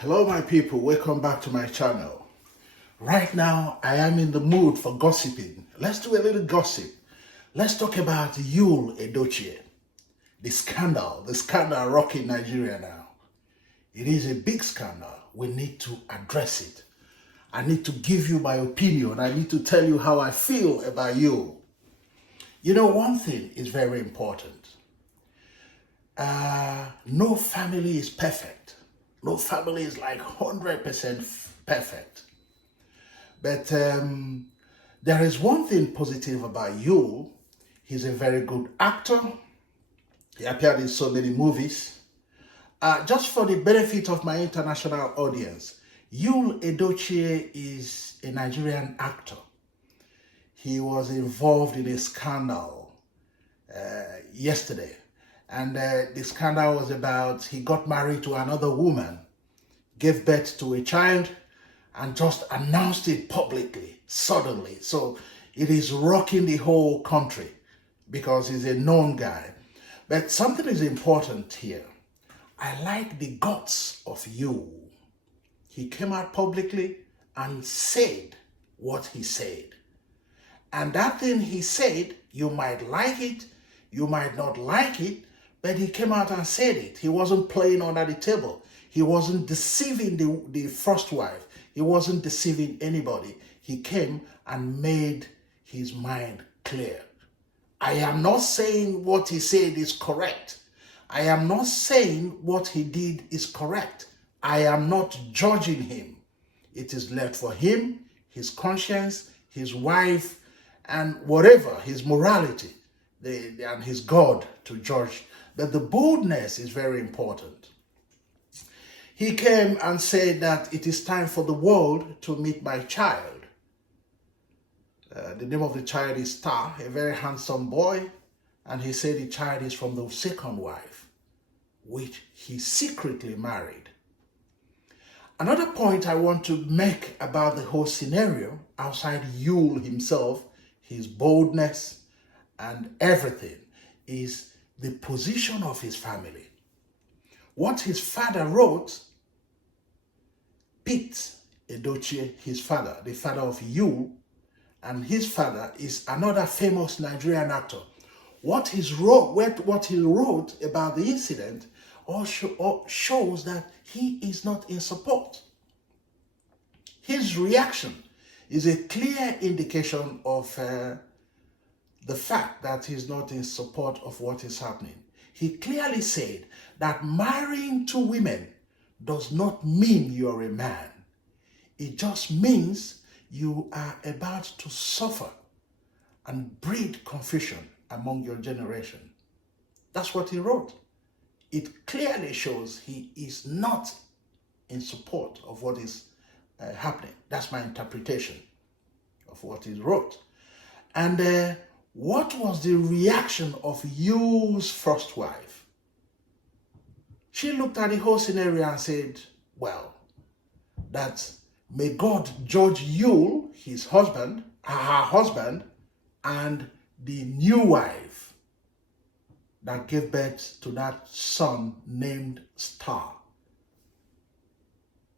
Hello my people, welcome back to my channel. Right now I am in the mood for gossiping. Let's do a little gossip. Let's talk about Yul Edochie, the scandal rocking Nigeria now. It is a big scandal. We need to address it. I need to give you my opinion. I need to tell you how I feel about Yul. You know, one thing is very important. No family is perfect. No family is like 100% perfect. But there is one thing positive about Yul. He's a very good actor. He appeared in so many movies. Just for the benefit of my international audience, Yul Edochie is a Nigerian actor. He was involved in a scandal yesterday. And the scandal was about he got married to another woman, gave birth to a child, and just announced it publicly, suddenly. So it is rocking the whole country because he's a known guy. But something is important here. I like the guts of Yul. He came out publicly and said what he said. And that thing he said, you might like it, you might not like it, but he came out and said it. He wasn't playing under the table. He wasn't deceiving the first wife. He wasn't deceiving anybody. He came and made his mind clear. I am not saying what he said is correct. I am not saying what he did is correct. I am not judging him. It is left for him, his conscience, his wife, and whatever, his morality, and his God to judge. But the boldness is very important. He came and said that it is time for the world to meet my child. The name of the child is Star, a very handsome boy. And he said the child is from the second wife, which he secretly married. Another point I want to make about the whole scenario, outside Yul himself, his boldness and everything, is the position of his family. What his father wrote, Pete Edochie, his father, the father of Yul, and his father is another famous Nigerian actor. What he wrote about the incident also shows that he is not in support. His reaction is a clear indication of the fact that he's not in support of what is happening. He clearly said that marrying two women does not mean you're a man. It just means you are about to suffer and breed confusion among your generation. That's what he wrote. It clearly shows he is not in support of what is happening. That's my interpretation of what he wrote. And what was the reaction of Yul's first wife? She looked at the whole scenario and said, well, that may God judge Yul, his husband, her husband, and the new wife that gave birth to that son named Star.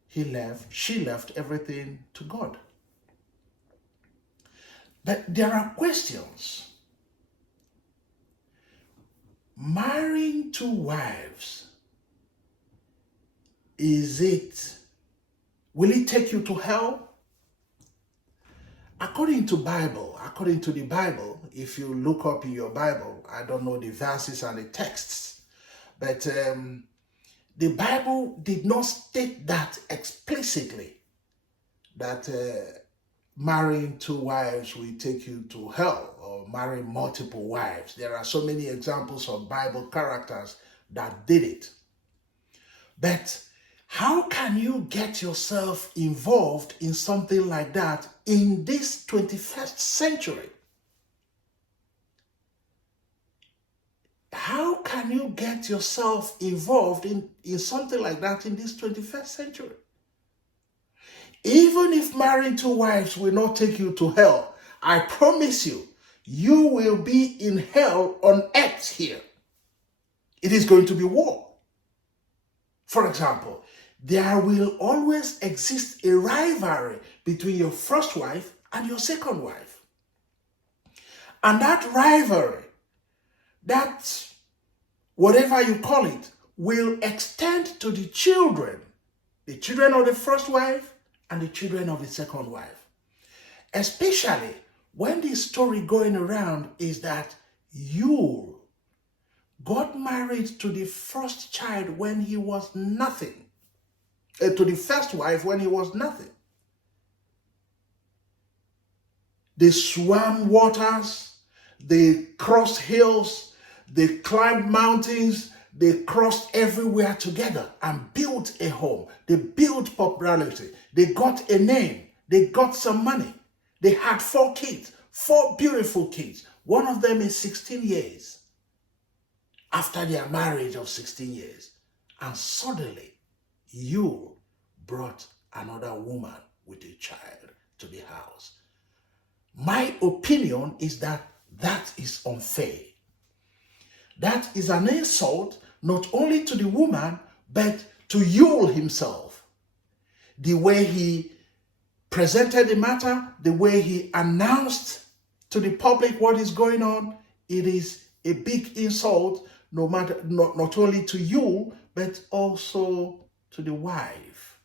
She left everything to God. But there are questions. Marrying two wives, will it take you to hell? According to the Bible, if you look up in your Bible, I don't know the verses and the texts, but the Bible did not state that explicitly, that marrying two wives will take you to hell, or marrying multiple wives. There are so many examples of Bible characters that did it. But how can you get yourself involved in something like that in this 21st century? How can you get yourself involved in something like that in this 21st century? Even if marrying two wives will not take you to hell, I promise you, you will be in hell on earth here. It is going to be war. For example, there will always exist a rivalry between your first wife and your second wife. And that rivalry, that whatever you call it, will extend to the children of the first wife and the children of the second wife. Especially when the story going around is that Yul got married to the first child when he was nothing, to the first wife when he was nothing. They swam waters, they crossed hills, they climbed mountains, they crossed everywhere together and built a home. They built popularity. They got a name. They got some money. They had 4 kids, 4 beautiful kids. One of them is 16 years. After their marriage of 16 years. And suddenly, Yul brought another woman with a child to the house. My opinion is that that is unfair. That is an insult not only to the woman, but to Yul himself. The way he presented the matter, the way he announced to the public what is going on, it is a big insult, not only to Yul, but also to the wife.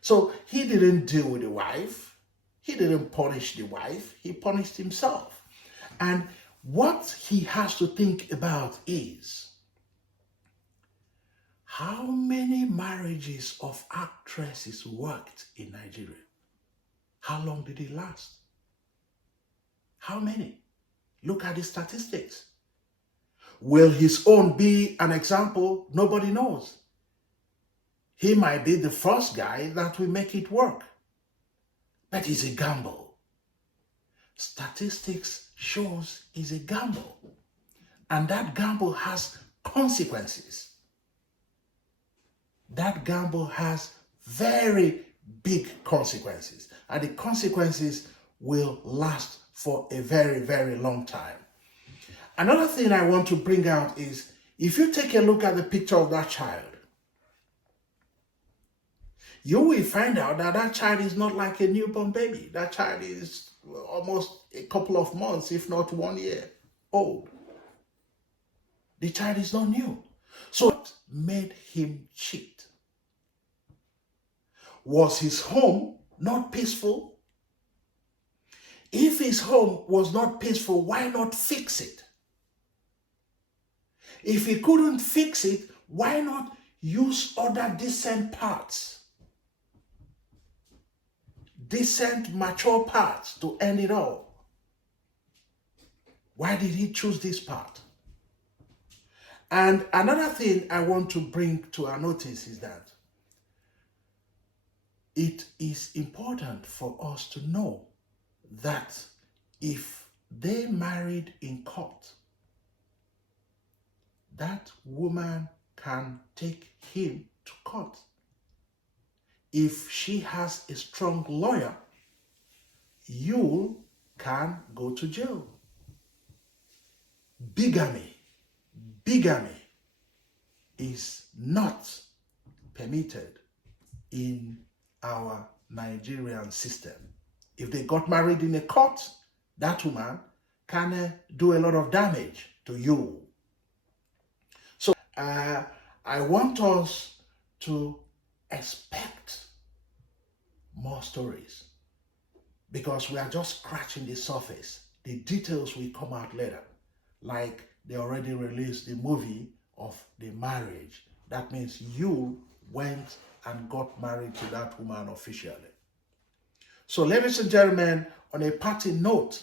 So he didn't deal with the wife. He didn't punish the wife. He punished himself. And what he has to think about is, how many marriages of actresses worked in Nigeria? How long did it last? How many? Look at the statistics. Will his own be an example? Nobody knows. He might be the first guy that will make it work. But it's a gamble. Statistics shows it's a gamble. And that gamble has consequences. That gamble has very big consequences. And the consequences will last for a very, very long time. Another thing I want to bring out is, if you take a look at the picture of that child, you will find out that that child is not like a newborn baby. That child is almost a couple of months, if not 1 year old. The child is not new. So what made him cheat? Was his home not peaceful? If his home was not peaceful, why not fix it? If he couldn't fix it, why not use other decent parts? Decent, mature parts to end it all. Why did he choose this part? And another thing I want to bring to our notice is that it is important for us to know that if they married in court, that woman can take him to court. If she has a strong lawyer, you can go to jail. Bigamy is not permitted in our Nigerian system. If they got married in a court, that woman can do a lot of damage to you. So I want us to expect more stories, because we are just scratching the surface. The details will come out later, like they already released the movie of the marriage. That means you went and got married to that woman officially. So ladies and gentlemen, on a party note,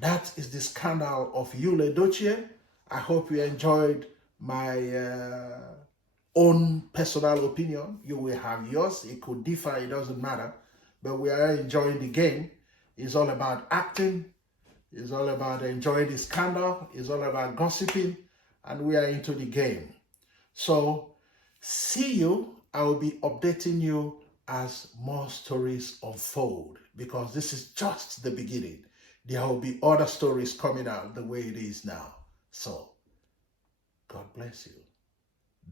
that is the scandal of Yul Edochie. I hope you enjoyed my own personal opinion. You will have yours. It could differ, it doesn't matter. But we are enjoying the game. It's all about acting. It's all about enjoying the scandal. It's all about gossiping. And we are into the game. So, see you. I will be updating you as more stories unfold, because this is just the beginning. There will be other stories coming out the way it is now. So, God bless you.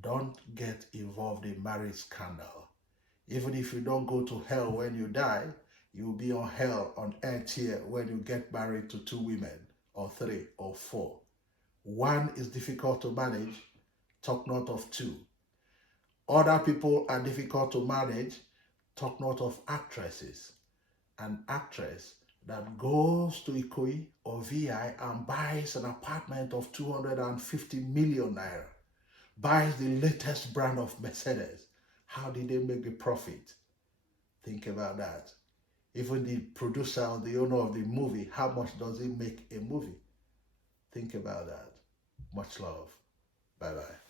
Don't get involved in marriage scandal. Even if you don't go to hell when you die, you will be on hell on earth here when you get married to 2 women, or 3, or 4. 1 is difficult to manage, talk not of 2. Other people are difficult to manage, talk not of actresses. An actress that goes to Ikoyi or VI and buys an apartment of 250 million naira, buys the latest brand of Mercedes. How did they make the profit? Think about that. Even the producer or the owner of the movie, how much does he make a movie? Think about that. Much love. Bye-bye.